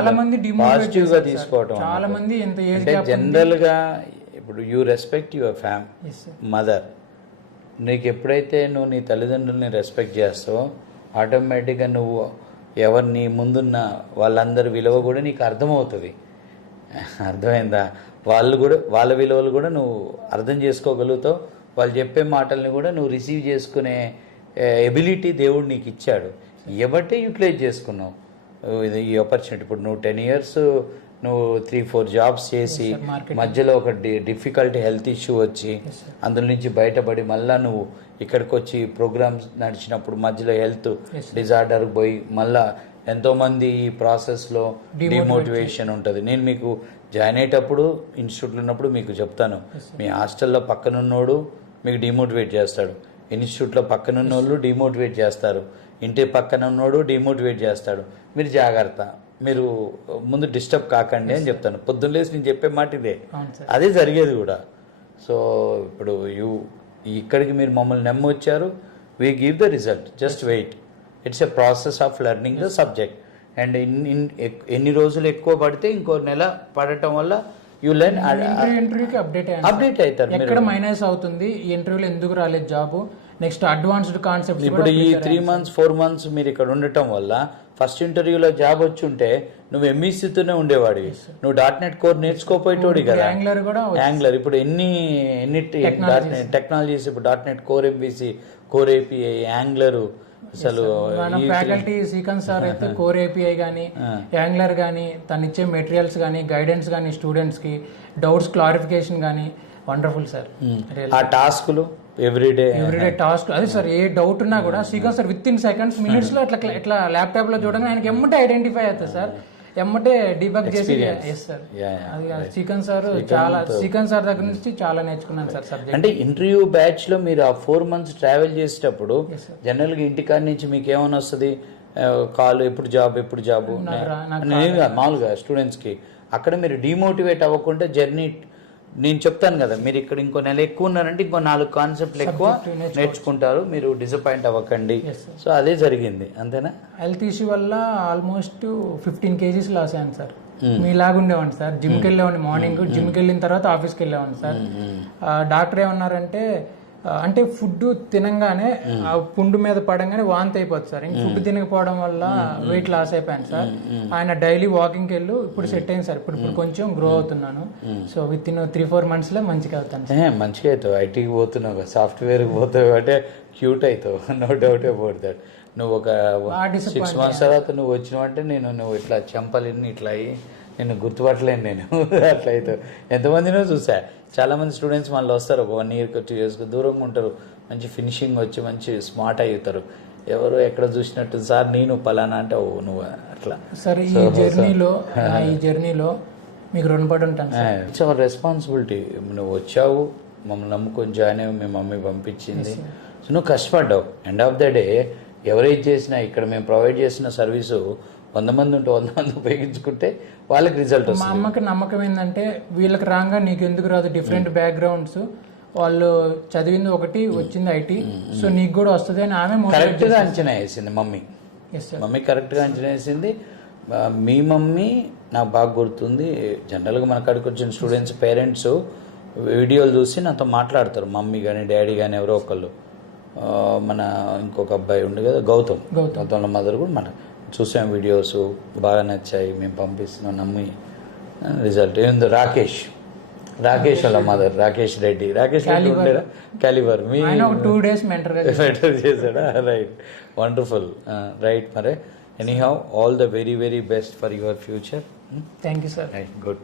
చాలా మంది పాజిటివ్ గా తీసుకోవటం. చాలా మంది ఎంత ఏజ్ అంటే జనరల్ గా ఇప్పుడు యూ రెస్పెక్ట్ యువర్ మదర్. నీకు ఎప్పుడైతే నువ్వు నీ తల్లిదండ్రుల్ని రెస్పెక్ట్ చేస్తావో ఆటోమేటిక్గా నువ్వు ఎవరు నీ ముందున్న వాళ్ళందరి విలువ కూడా నీకు అర్థమవుతుంది. అర్థమైందా? వాళ్ళు కూడా వాళ్ళ విలువలు కూడా నువ్వు అర్థం చేసుకోగలుగుతావు. వాళ్ళు చెప్పే మాటల్ని కూడా నువ్వు రిసీవ్ చేసుకునే ఎబిలిటీ దేవుడు నీకు ఇచ్చాడు. ఇవ్వబట్టే యూటిలైజ్ చేసుకున్నావు ఈ ఆపర్చునిటీ. ఇప్పుడు నువ్వు 10 years నువ్వు 3-4 jobs చేసి మధ్యలో ఒక డిఫికల్ట్ హెల్త్ ఇష్యూ వచ్చి అందులో నుంచి బయటపడి మళ్ళీ నువ్వు ఇక్కడికి వచ్చి ప్రోగ్రామ్స్ నడిచినప్పుడు మధ్యలో హెల్త్ డిజార్డర్ పోయి మళ్ళా ఎంతోమంది ఈ ప్రాసెస్లో డిమోటివేషన్ ఉంటుంది. నేను మీకు జాయిన్ అయ్యేటప్పుడు ఇన్స్టిట్యూట్లో ఉన్నప్పుడు మీకు చెప్తాను, మీ హాస్టల్లో పక్కనున్నోడు మీకు డిమోటివేట్ చేస్తాడు, ఇన్స్టిట్యూట్లో పక్కనున్నోళ్ళు డిమోటివేట్ చేస్తారు, ఇంటి పక్కన ఉన్నోడు డిమోటివేట్ చేస్తాడు. మీరు జాగ్రత్త, మీరు ముందు డిస్టర్బ్ కాకండి అని చెప్తాను. పొద్దున్న లేసి నేను చెప్పే మాట ఇదే, అదే జరిగేది కూడా. సో ఇప్పుడు ఇక్కడికి మీరు మమ్మల్ని నమ్మొచ్చారు, we give the result, just wait. It's a process of learning the subject. And ఎన్ని రోజులు ఎక్కువ పడితే ఇంకో నెల పడటం వల్ల యూ లెర్న్. ఇంటర్వ్యూకి అప్డేట్ అవుతారు. ఎక్కడ మైనస్ అవుతుంది, ఈ ఇంటర్వ్యూలో ఎందుకు రాలేదు జాబ్, నెక్స్ట్ అడ్వాన్స్డ్ కాన్సెప్ట్. ఇప్పుడు ఈ 3 months 4 months మీరు ఇక్కడ ఉండటం వల్ల ఫస్ట్ ఇంటర్వ్యూలో జాబ్ వచ్చి ఉంటే నువ్వు ఎంఈసీతోనే ఉండేవాడివి, నువ్వు .NET కోర్ నేర్చుకోపోయేటోడి కదా. యాంగ్లర్ ఇప్పుడు ఎన్ని టెక్నాలజీస్, ఇప్పుడు .NET core, MVC, core API, Angular. అసలు ఫ్యాకల్టీ శ్రీకాంత్ సార్ అయితే కోర్ ఏపీఐ కానీ యాంగ్లర్ కానీ తను ఇచ్చే మెటీరియల్స్ కానీ గైడెన్స్ కానీ స్టూడెంట్స్ కి డౌట్స్ క్లారిఫికేషన్ కానీ వండర్ఫుల్ సార్. ఆ టాస్క్లు ఎవ్రీడే టాస్క్ అదే సార్, ఏ డౌట్ ఉన్నా కూడా Srikanth sir with in seconds minutes లో ఇట్లా ల్యాప్టాప్ లో చూడగానే ఆయనకి ఎమ్మటే ఐడెంటిఫై అవుతుంది సార్, ఎమ్మటే డిబగ్ చేసి. సార్ శ్రీకాంత్ సార్ దగ్గర నుంచి చాలా నేర్చుకున్నాను సార్ సబ్జెక్ట్. అంటే ఇంటర్వ్యూ బ్యాచ్ లో మీరు ఆ 4 months ట్రావెల్ చేసేటప్పుడు జనరల్ గా ఇంటికాడ నుంచి మీకు ఏమైనా వస్తుంది, కాల్ ఎప్పుడు జాబ్ మామూలుగా స్టూడెంట్స్ కి. అక్కడ మీరు డిమోటివేట్ అవ్వకుండా జర్నీ, నేను చెప్తాను కదా, మీరు ఇక్కడ ఇంకో నెల ఎక్కువ ఉన్నారంటే ఇంకో 4 కాన్సెప్ట్లు ఎక్కువ నేర్చుకుంటారు, మీరు డిసప్పాయింట్ అవ్వకండి. సో అదే జరిగింది, అంతేనా? హెల్త్ ఇష్యూ వల్ల ఆల్మోస్ట్ 15 kgs లాస్ అయ్యాను సార్. మీలాగా ఉండేవాడిని సార్, జిమ్కి వెళ్ళేవాడిని, మార్నింగ్ జిమ్కి వెళ్ళిన తర్వాత ఆఫీస్కి వెళ్ళేవాడిని సార్. డాక్టర్ ఏమన్నారంటే, అంటే ఫుడ్ తినంగానే ఆ పుండు మీద పడంగానే వాంతి అయిపోతుంది సార్. ఇంక ఫుడ్ తినకపోవడం వల్ల వెయిట్ లాస్ అయిపోయాను సార్. ఆయన డైలీ వాకింగ్కి వెళ్ళు, ఇప్పుడు సెట్ అయింది సార్, ఇప్పుడు కొంచెం గ్రో అవుతున్నాను. సో విత్ ఇన్ 3-4 months లో మంచిగా అవుతాను. మంచిగా అవుతావు, ఐటీకి పోతున్నావు, సాఫ్ట్వేర్కి పోతావు అంటే క్యూట్ అవుతావు, నో డౌట్ అబౌట్ దట్. నువ్వు ఒక 6 months తర్వాత నువ్వు వచ్చినావంటే నువ్వు ఇట్లా చెంపలిని ఇట్లా అయ్యి నేను గుర్తుపట్టలేను నేను అట్లా అవుతావు. ఎంతమందినో చూసా, చాలా మంది స్టూడెంట్స్ మళ్ళీ వస్తారు, ఒక 1 year 2 years దూరంగా ఉంటారు, మంచి ఫినిషింగ్ వచ్చి మంచి స్మార్ట్ అవుతారు. ఎవరు ఎక్కడ చూసినట్టు సార్ నేను పలానా అంటే ఓ నువ్వు అట్లా. సార్ ఈ జర్నీలో మీకు రుణపడి ఉంటాను. It's our responsibility. నువ్వు వచ్చావు, మమ్మల్ని నమ్ముకొని జాయిన్ అయ్యి మీ మమ్మీ పంపించింది, సో నువ్వు కష్టపడ్డావు. ఎండ్ ఆఫ్ ద డే ఎవరైతే చేసినా ఇక్కడ మేము ప్రొవైడ్ చేసిన సర్వీసు 100 మంది ఉంటే 100 మంది ఉపయోగించుకుంటే వాళ్ళకి రిజల్ట్ వస్తుంది. మా అమ్మకి నమ్మకం ఏంటంటే వీళ్ళకి రాగా నీకు ఎందుకు రాదు, డిఫరెంట్ బ్యాక్గ్రౌండ్స్, వాళ్ళు చదివింది ఒకటి వచ్చింది ఐటీ, సో నీకు కూడా వస్తుంది అని ఆమె కరెక్ట్గా అంచనా వేసింది మమ్మీ. మమ్మీ కరెక్ట్గా అంచనా వేసింది. మీ మమ్మీ నాకు బాగా గుర్తుంది. జనరల్గా మన కాడికి వచ్చిన స్టూడెంట్స్ పేరెంట్స్ వీడియోలు చూసి నాతో మాట్లాడతారు, మమ్మీ కానీ డాడీ కానీ ఎవరో ఒకళ్ళు. మన ఇంకొక అబ్బాయి ఉండు కదా, గౌతమ్ మదర్ కూడా మన చూసాం వీడియోస్, బాగా నచ్చాయి, మేము పంపిస్తున్నాం నమ్మి. రిజల్ట్ ఏందో రాకేష్ వాళ్ళ మదర్, రాకేష్ రెడ్డి ఉండేరా క్యాలిబర్, మీ 2 days మెంటర్ చేశాడా? Right, wonderful. రైట్, మరి anyhow all the very very best for your future. Thank you sir. Right, good.